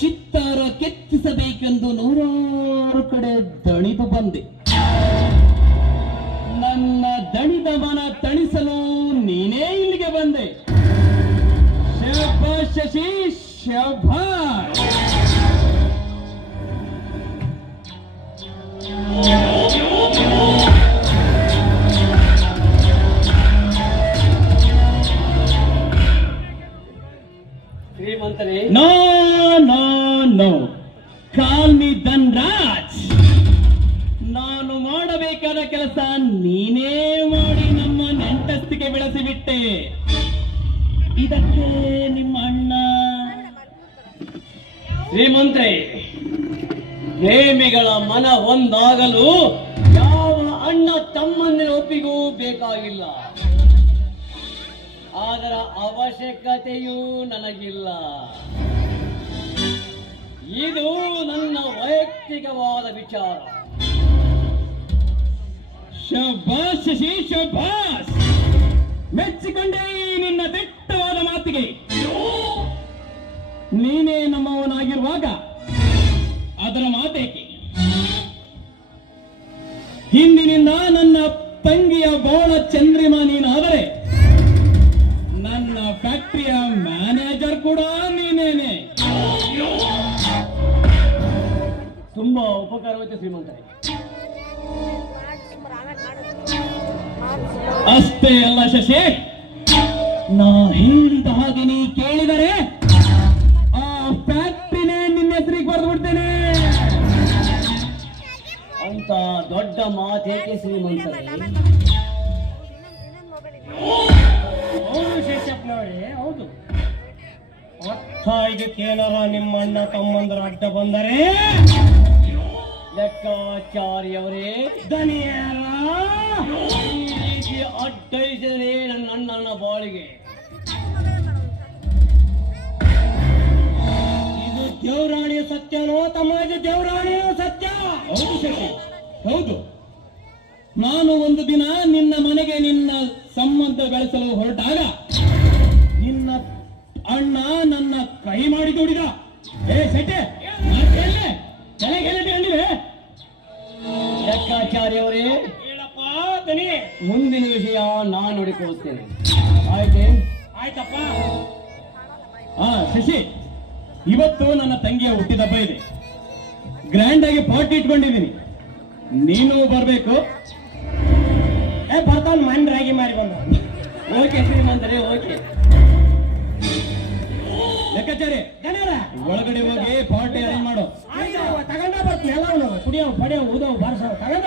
ಚಿತ್ತಾರ ಕೆತ್ತಿಸಬೇಕೆಂದು ನೂರಾರು ಕಡೆ ದಣಿದು ಬಂದೆ. ನನ್ನ ದಣಿದ ಮನ ತಣಿಸಲು ನೀನೇ ಇಲ್ಲಿಗೆ ಬಂದೆ. ಶಭಾಷ್ ಶಶಿ ಶಭಾಷ್ ಮಾಡಬೇಕಾದ ಕೆಲಸ ನೀನೇ ಮಾಡಿ ನಮ್ಮ ನೆಂಟಸ್ತಿಗೆ ಬೆಳೆಸಿಬಿಟ್ಟೆ. ಇದಕ್ಕೆ ನಿಮ್ಮ ಅಣ್ಣ. ಶ್ರೀಮಂತ್ರಿ, ಪ್ರೇಮಿಗಳ ಮನ ಒಂದಾಗಲು ಯಾವ ಅಣ್ಣ ತಮ್ಮಂದಿರ ಒಪ್ಪಿಗೂ ಬೇಕಾಗಿಲ್ಲ. ಅದರ ಅವಶ್ಯಕತೆಯೂ ನನಗಿಲ್ಲ. ಇದು ನನ್ನ ವೈಯಕ್ತಿಕವಾದ ವಿಚಾರ. ಶಭಾಷ್ ಶಶಿ ಶಭಾಷ್. ಮೆಚ್ಚಿಕೊಂಡೇ ನಿನ್ನ ದಿಟ್ಟವಾದ ಮಾತಿಗೆ. ನೀನೇ ನಮ್ಮವನಾಗಿರುವಾಗ ಅದರ ಮಾತೇಕೆ? ಹಿಂದಿನಿಂದ ನನ್ನ ತಂಗಿಯ ಬೋಳ ಚಂದ್ರಿಮಾ ನೀನಾದರೆ ನನ್ನ ಫ್ಯಾಕ್ಟರಿಯ ಮ್ಯಾನೇಜರ್ ಕೂಡ ನೀನೇನೆ. ತುಂಬಾ ಉಪಕಾರವಾಯ್ತು ಶ್ರೀಮಂತರೇ. ಅಷ್ಟೇ ಅಲ್ಲ ಶಶಿ. ನಾ ಹೇಳಿದ ಹಾಗೆ ನೀ ಕೇಳಿದರೆ ಆ ಫ್ಯಾಕ್ಟ್ರಿನೇ ನಿನ್ನ ಹೆಸರಿಗೆ ಬರೆದು ಬಿಡ್ತೇನೆ ಅಂತ ದೊಡ್ಡ ಮಾತೇಕೆ ಶ್ರೀಮಂತರೇ ಹೌದು ಶೇಷಪ್ಪನವರೇ ಹೌದು. ಕೇಳರ ನಿಮ್ಮ ಅಣ್ಣ ತಮ್ಮಂದ್ರ ಅಡ್ಡ ಬಂದರೆ ಲೆಕ್ಕಾಚಾರ್ಯವರೇ, ಧನಿಯರ, ಈ ನನ್ನ ಅಣ್ಣನ ಬಾಳಿಗೆ. ಇದು ದೇವರಾಣಿಯ ಸತ್ಯನೋ ತಮ್ಮ ಇದು ದೇವರಾಣಿಯ ಸತ್ಯ? ಹೌದು ಶಶಿ, ಹೌದು. ನಾನು ಒಂದು ದಿನ ನಿನ್ನ ಮನೆಗೆ ನಿನ್ನ ಸಂಬಂಧ ಬೆಳೆಸಲು ಹೊರಟಾಗ, ನಿನ್ನ ಅಣ್ಣ ನನ್ನ ಕೈ ಮಾಡಿ ದುಡಿದ. ಏ ಸೆಟ್ಟೆ ಹೇಳಪ್ಪ ದನಿ ಮುಂದಿನ ವಿಷಯ ನಾನು ನೋಡಿಕೊಳ್ಳುತ್ತೇನೆ ಆಯ್ತೆ? ಆಯ್ತಪ್ಪ. ಹಾ ಶಶಿ ಇವತ್ತು ನನ್ನ ತಂಗಿಯ ಹುಟ್ಟಿದಬ್ಬ ಇದೆ. ಗ್ರ್ಯಾಂಡ್ ಆಗಿ ಪಾರ್ಟಿ ಇಟ್ಕೊಂಡಿದ್ದೀನಿ. ನೀನು ಬರಬೇಕು. ಏ ಬರ್ತಾನ ಮನ್ ರಾಗಿ ಮಾರಿ ಬಂದ. Okay ಶ್ರೀಮಂತರೇ okay. ಲೆಕ್ಕಾಚಾರಿ ಒಳಗಡೆ ಹೋಗಿ ಪಾರ್ಟಿ ಅರೇಂಜ್ ಮಾಡು. ತಗೊಂಡ ಬರ್ತೀನಿ ಎಲ್ಲ ಕುಡಿಯೋ ಪಡೆಯೋ ಊದೋ ಬಾರಿಸೋ ತಗೊಂಡ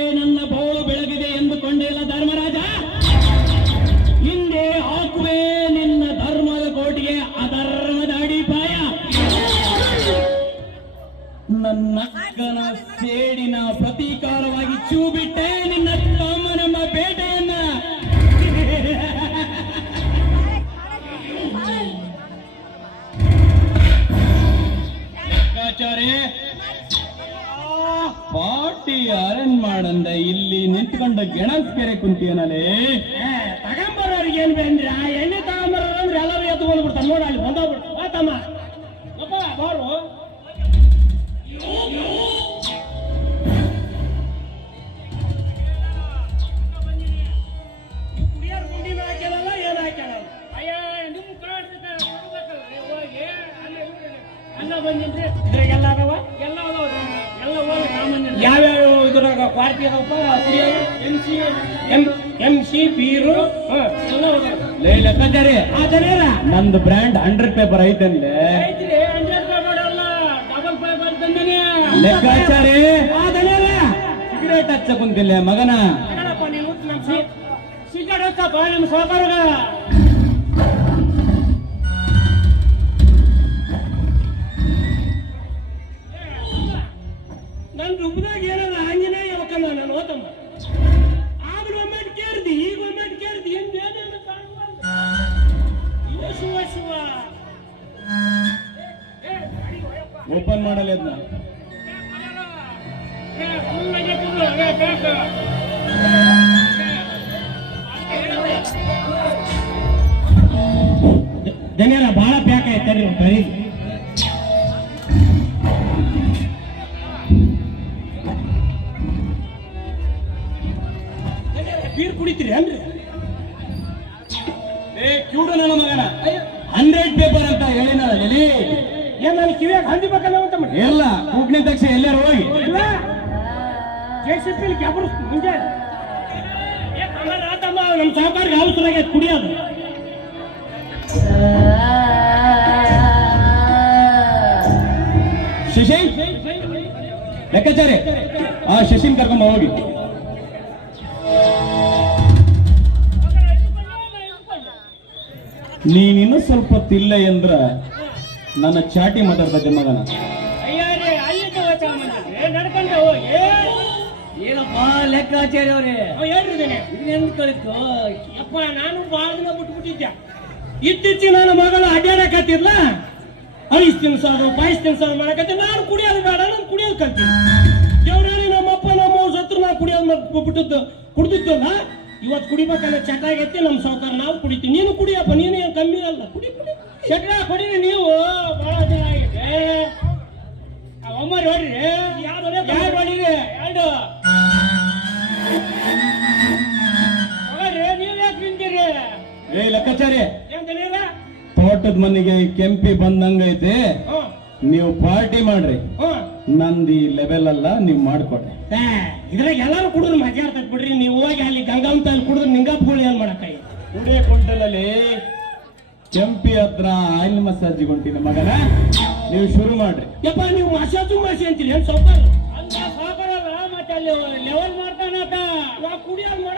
ಮಾಡಂದ ಇಲ್ಲಿ ನಿಂತ್ಕೊಂಡ ಗೆಣಸ್ಕೆರೆ ಕುಂತೀಯನಲೇ. ಏ, ತಗೊಂಬರೋರಿಗೆ ಏನ್ ಬೇಂದ್ರ ಎಣ್ಣೆ ತಗೊಂಬರೋರು ಅಂದ್ರೆ ಎಲ್ಲರೂ ಎದ್ದು ಬಂದ್ಬಿಡ್ತಾನೆ ನೋಡಿ ಅಲ್ಲಿ ಬಂದೋಗ್ಬಿಡ್ತು ಬಾ ತಮ್ಮ. Bar. M C M M C beer ಎಲ್ಲ ಅದಾವ ಲೇ ಲೆಕ್ಕಾಚಾರಿ ಆ ಜನೇರ. ನಂದು ಬ್ರ್ಯಾಂಡ್ ಹಂಡ್ರೆಡ್ ಪೇಪರ್ ತಂದೇನೆ. ಲೆಕ್ಕಾಚಾರಿ ಸಿಗರೇಟ್ ಹಚ್ಚ ಕುಂತಿಲ್ಲ ಮಗನ. ಸಿಗರೇಟ್ ಹಚ್ಚಪ್ಪ ನಮ್ಮ ಸಹಕಾರಗ. ನನ್ ರೂಪದಾಗ ಏನದ ಆಂಜನೇಯ ಯಾವಕ್ಕಲ್ಲ ನಾನು ಓದಮ್ಮ ಆಗ್ಲೂ ಒಮ್ಮೆ ಕೇರ್ದಿ ಈಗ ಒಮ್ಮೆ ಕೇರ್ದಿ ಏನ್ ಬೇಡ ಶಿವ ಶಿವ. ಓಪನ್ ಮಾಡಲ್ಲ ಅದನ್ನ. ಧನ್ಯರ ಬಹಳ ಪ್ಯಾಕ್ ಆಯ್ತಾರಿ ಬರೀ ಕುಡಿತೀರಿ ಅಲ್ರಿ ಏ ಕ್ಯೂಡು ನನ್ನ ಮಗನ. ಹಂಡ್ರೆಡ್ ಪೇಪರ್ ಅಂತ ಹೇಳಿನ ಎಲ್ಲಿ ಏನ್ ನಾನು ಕಿವಿಯಾಗ ಹಂದಿ ಬೇಕಲ್ಲ ಅಂತ ಮಾಡಿ? ಎಲ್ಲ ಕೂಗ್ನಿ ತಕ್ಷಣ ಎಲ್ಲಾರು ಹೋಗಿ. ಜೆಸಿಪಿ ಕ್ಯಾಬ್ರು ಮುಂಜಾನೆ ಏ ಕಮಲ ಆತಮ್ಮ ನಮ್ಮ ಸಾವುಕಾರಿಗೆ ಅವಸರಾಗ ಕುಡಿಯೋದು ಶಶಿ ಲೆಕ್ಕಾಚಾರಿ. ಆ ಶಶಿನ್ ಕರ್ಕೊಂಬ ಹೋಗಿ. ನೀನಿನ್ನೂ ಸ್ವಲ್ಪ ತಿಲ್ಲ ಎಂದ್ರ ನನ್ನ ಚಾಟಿ ಮಾತಾಡ್ತಾ ಮಗನ. ಅಯ್ಯಾರೇ ಅಲ್ಲಿಗೆ ಹೋಗ್ತಾ ನಡ್ಕೊಂಡ ಹೋಗಿ ಏನಪ್ಪ ಅವರೇ? ಇದೆಂದು ಕಳಿತು ಅಪ್ಪ ನಾನು ಭಾಳ ದಿನ ಬಿಟ್ಬಿಟ್ಟಿದ್ದೆ. ಇತ್ತೀಚೆಗೆ ನನ್ನ ಮಗಳು ಅಡ್ಡಾಡಕತ್ತಿರ್ಲ ಐಸ್ ತಿನ್ಸೋದು ಪಾಯಸ್ ತಿನ್ಸೋದು ಮಾಡಕತ್ತೆ. ನಾನು ಕುಡಿಯೋದು ಬೇಡ ನಾನು ಕುಡಿಯೋದು ಕಲ್ತೀನಿ. ನಮ್ಮಪ್ಪ ನಮ್ಮ ಸತ್ರ ನಾ ಕುಡಿಯೋದು ಬಿಟ್ಟದ್ದು ಕುಡ್ದಿದ್ದಲ್ಲ? ಇವತ್ತು ಕುಡಿಬೇಕನ್ನೋ ಚಟ ಆಗೈತಿ ನಮ್ಮ ಸಾವುಕಾರ ನಾವು ಕುಡಿತೀವಿ. ನೀನು ಕುಡಿಯಪ್ಪ ನೀನು ಚಟ ಕುಡೀರಿ ನೀವು. ಬಹಳ ದಿನ ಆಗಿದೆ. ಅಮ್ಮ ನೋಡ್ರಿ ಯಾರು ನೋಡಿರಿ ಎರಡು. ಹೋಗ್ರಿ ನೀವು ಯಾಕೆ ನಿಂತೀರಿ? ಏ ಲೆಕ್ಕಾಚಾರಿ. ತೋಟದ ಮನೆಗೆ ಕೆಂಪಿ ಬಂದಂಗೈತೆ. ನೀವು ಪಾರ್ಟಿ ಮಾಡ್ರಿ. ನಂದಿ ಲೆವೆಲ್ ಅಲ್ಲ ನೀವು ಮಾಡ್ಕೊಡ್ರಿ. ಇದ್ರಾಗ ಎಲ್ಲಾರು ಕುಡಿದ್ರು ಮಜಾ ಇರ್ತೈತಿ ಬಿಡ್ರಿ. ನೀವು ಹೋಗಿ ಅಲ್ಲಿ ಗಂಗಾಂತ ಅಲ್ಲಿ ಕುಡಿದ್ರು ನಿಂಗಾಪುಗಳು ಏನ್ ಮಾಡಕ್ಕಾಗಿ? ಕುಡಿಯ ಕುಂಟಲಲ್ಲಿ ಕೆಂಪಿ ಹತ್ರ ಆಯಿಲ್ ಮಸಾಜ್ ಕೊಂಟಿನ ಮಗನ, ನೀವು ಶುರು ಮಾಡ್ರಿ. ಯಪ್ಪ, ನೀವು ಮಸಾಜು ಮಸಿ ಅಂತೀರಿ? ಏನ್ ಸೊಪ್ಪ ಅಲ್ಲ ಮತ್ತೆ ಅಲ್ಲಿ ಲೆವೆಲ್ ಮಾಡ್ತಾನಕ ಕುಡಿಯೋದು ಮಾಡ